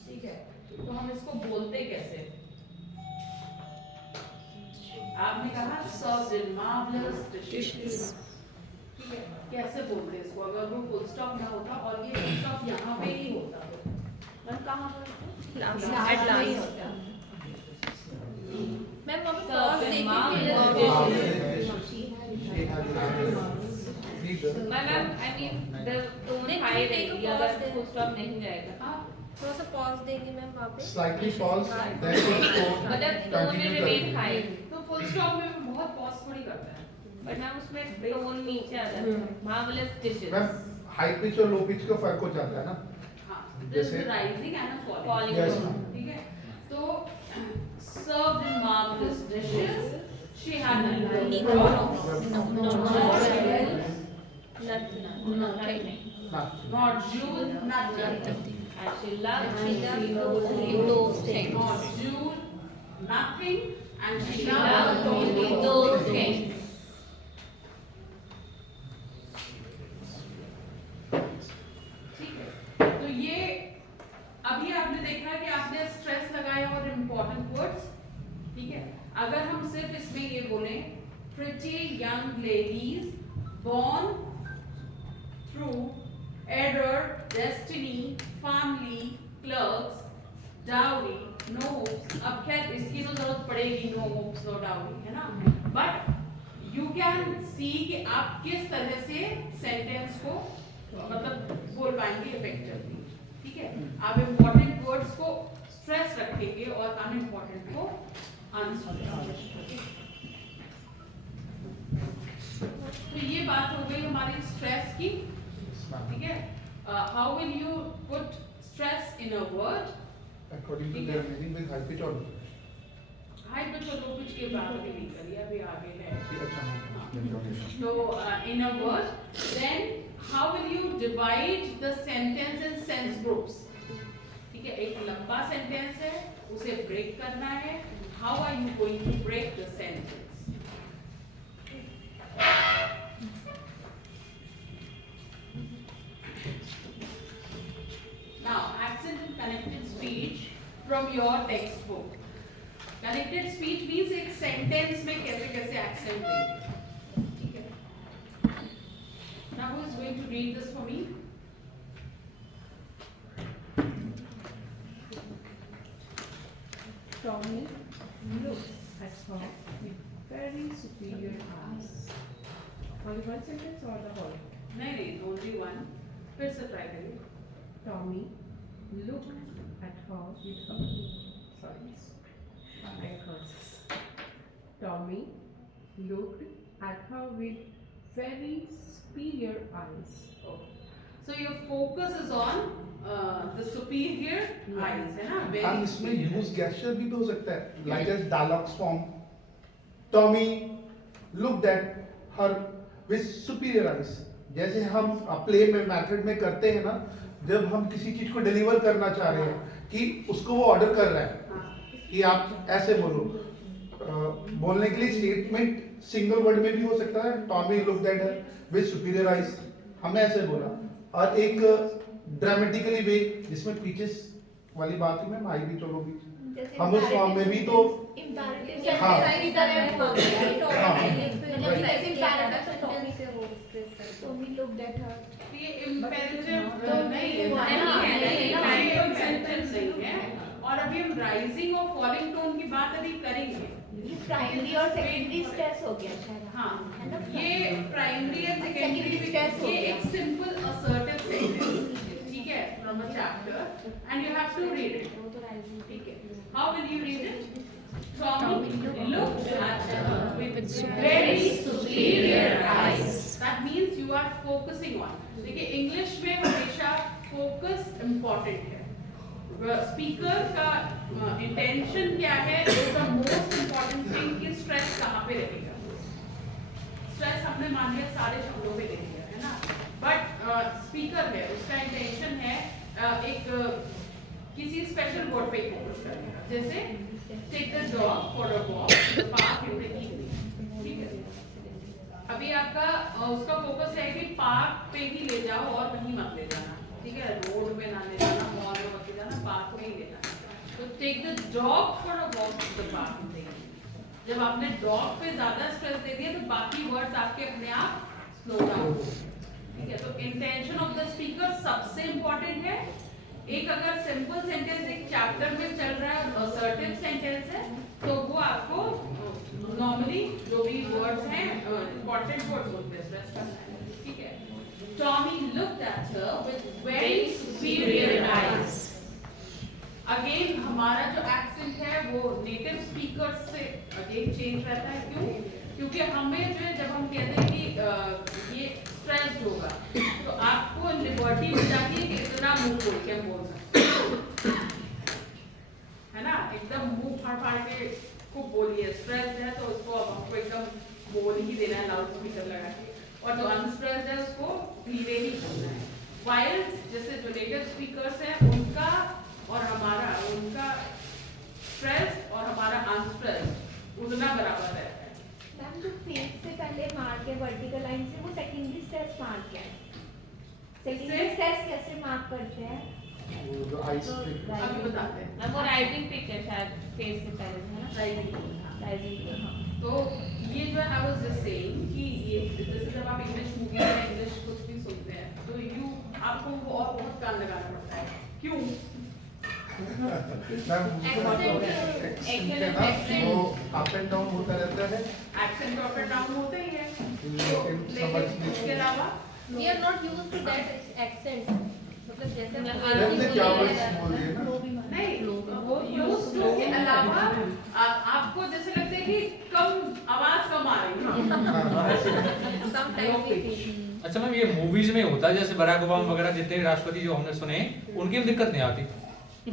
ठीक है, तो हम इसको बोलते कैसे? आपने कहा served in marvelous dishes, ठीक है, कैसे बोलते हैं इसको? अगर वो full stop ना होता और ये full stop यहाँ पे ही होता, तो कहाँ बोलते? At last. मैम वहाँ पे pause देखिए. Ma'am I mean the tone high रहेगी अगर full stop नहीं जाएगा. थोड़ा सा pause देंगे मैम वहाँ पे. Slightly pause, then मतलब tone में remain high. तो full stop में बहुत pause थोड़ी करता है. But मैम उसमें tone नीचे आ जाता है. Marvelous dishes. Ma'am high pitch और लो पिच का फर्क हो जाता है ना. There's a rising and a falling. Yes, ठीक है, तो served in marvelous dishes. She had a Nothing. not jewel, nothing. And she loved those things. Not jewel, nothing, and she She loved loved only those things. ठीक है, तो ये अभी आपने देखा कि आपने स्ट्रेस लगाया और इम्पोर्टेंट वर्ड्स, ठीक है. अगर हम सिर्फ इसमें ये बोले pretty young ladies born through error, destiny, family, clerks, dowry, no hopes. अब खैर इसकी तो जरूरत पड़ेगी no hopes, no dowry, है ना. But you can see कि आप किस तरह से सेंटेंस को मतलब बोल पाएंगे इफेक्टिवली, ठीक है. आप इम्पोर्टेंट वर्ड्स को स्ट्रेस रखेंगे और अनइम्पोर्टेंट को अनस्ट्रेस. तो ये बात हो गई हमारी स्ट्रेस की, ठीक है. How will you put stress in a word? According to their meaning with high pitch or low. High pitch और लो पिच के बात अभी नहीं करी, अभी आगे है. अच्छा. So in a word, then how will you divide the sentence in sense groups? ठीक है, एक लंबा सेंटेंस है, उसे ब्रेक करना है. How are you going to break the sentence? Now, accent and connected speech from your textbook. Connected speech means एक sentence में कैसे कैसे accent देंगे, ठीक है. Now, who is going to read this for me? Tommy looked at her with very superior eyes. Only one sentence or the whole? नहीं, only one. फिर से try करिए. Tommy looked at her with a Tommy looked at her with very superior eyes. Okay. So your focus is on the superior eyes, है ना? Very हम इसमें superior. Use gesture भी तो हो सकता है, like as dialogues form. Tommy looked at her with superior eyes. जैसे हम प्ले में मेथड में करते हैं ना, जब हम किसी चीज को डिलीवर करना चाह रहे हैं कि उसको वो ऑर्डर कर रहा है कि आप ऐसे बोलो. बोलने के लिए स्टेटमेंट सिंगल वर्ड में भी हो सकता है. Tommy looked at her with superior eyes, हमने ऐसे बोला. और एक ड्रामेटिकली वे जिसमें पीचेस वाली बात है, मैम हाई भी चलो भी हम उस फॉर्म में भी तो Tommy looked at her. ये imperative नहीं है, ये imperative sentence नहीं है. और अभी हम राइजिंग और फॉलिंग टोन की बात अभी करेंगे। ये प्राइमरी और सेकेंडरी स्ट्रेस हो गया शायद। हाँ, है ना? ये प्राइमरी एंड सेकेंडरी stress हो ये गया। एक सिंपल असर्टिव सेंटेंस, ठीक है, from a chapter and you have to read it, ठीक है। How will you read it? Tommy looked at her with very superior eyes. That means you are focusing on. देखिए English में हमेशा focus important है। Speaker का intention क्या है? The most important thing कि स्ट्रेस कहाँ पे रहेगा। स्ट्रेस हमने मान लिया सारे शब्दों पे ले लिया है ना, बट स्पीकर है उसका इंटेंशन है एक किसी स्पेशल वर्ड पे फोकस करना, जैसे take the dog for a walk in the park in the evening, ठीक है। अभी आपका उसका फोकस है कि पार्क पे ही ले जाओ और कहीं मत ले जाना, ठीक है, रोड में ना ले जाना, मॉल में मत ले जाना, पार्क में ही ले जाना। तो take the dog for a walk in the park in the evening. जब आपने डॉग पे ज्यादा स्ट्रेस दे दिया तो बाकी वर्ड्स आपके अपने आप स्लो डाउन, ठीक है। तो इंटेंशन ऑफ द स्पीकर सबसे इंपॉर्टेंट है। एक अगर सिंपल सेंटेंस एक चैप्टर में चल रहा है और असर्टिव सेंटेंस है तो वो आपको नॉर्मली जो भी वर्ड्स हैं इंपॉर्टेंट वर्ड्स होते हैं स्ट्रेस करना है, ठीक है। Tommy looked at her with very superior eyes. Again हमारा जो एक्सेंट है वो नेटिव स्पीकर्स से अगेन चेंज रहता है। क्यों? क्योंकि हमें जो है जब हम कहते हैं कि ये स्ट्रेस्ड होगा तो आपको लिबर्टी मिल जाती है कि इतना मुंह खोल के बोल सकते है ना, एकदम मुंह फाड़ के खूब बोलिए। स्ट्रेस्ड है तो उसको अब आपको एकदम बोल ही देना है लाउड स्पीकर लगा के, और जो अनस्ट्रेस्ड है उसको धीरे ही बोलना है। वाइल जैसे जो नेटिव स्पीकर्स हैं उनका और हमारा उनका स्ट्रेस और हमारा अनस्ट्रेस्ड उतना बराबर है। मैम जो फेस से पहले मार्क है वर्टिकल लाइन से वो सेकेंडरी स्ट्रेस मार्क है। सेकेंडरी स्ट्रेस कैसे मार्क करते हैं? वो जो आइस अभी बताते हैं। मैम वो राइजिंग पिक है शायद फेस से पहले, है ना? राइजिंग। हाँ। तो ये जो आई वाज जस्ट सेइंग कि ये जैसे जब आप इंग्लिश मूवी या इंग्लिश कुछ भी सुनते हैं तो यू आपको वो और बहुत कान लगाना पड़ता है। क्यों? अप एंड डाउन होता रहता है, एक्सेंट अप एंड डाउन होता ही है। लेकिन इसके अलावा We are not used to that accent. मतलब जैसे हमने क्या वर्ड्स बोल दिए ना, नहीं वो यूज टू के अलावा आपको जैसे लगता है कि कम आवाज कम आ रही है। sometimes we feel. अच्छा मैम, ये मूवीज में होता है जैसे बराक ओबामा वगैरह जितने राष्ट्रपति जो हमने सुने उनकी में दिक्कत नहीं आती,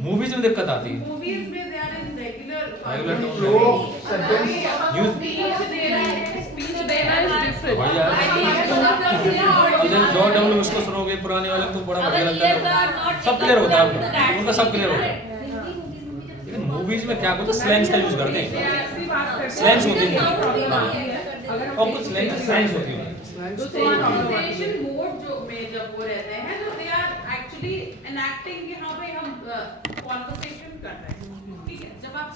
मूवीज में दिक्कत आती है। मूवीज में they are in regular flow sentence speech देना इज डिफरेंट। भाई यार अब जब जॉर्ज डब्ल्यू उसको सुनोगे पुराने वाले तो बड़ा बढ़िया लगता है, सब क्लियर होता है उनका, सब क्लियर होता है। लेकिन मूवीज में क्या होता है स्लैंग्स का यूज करते हैं, स्लैंग्स होती हैं और कुछ स्लैंग्स होती हैं। तो प्रोनाउंसिएशन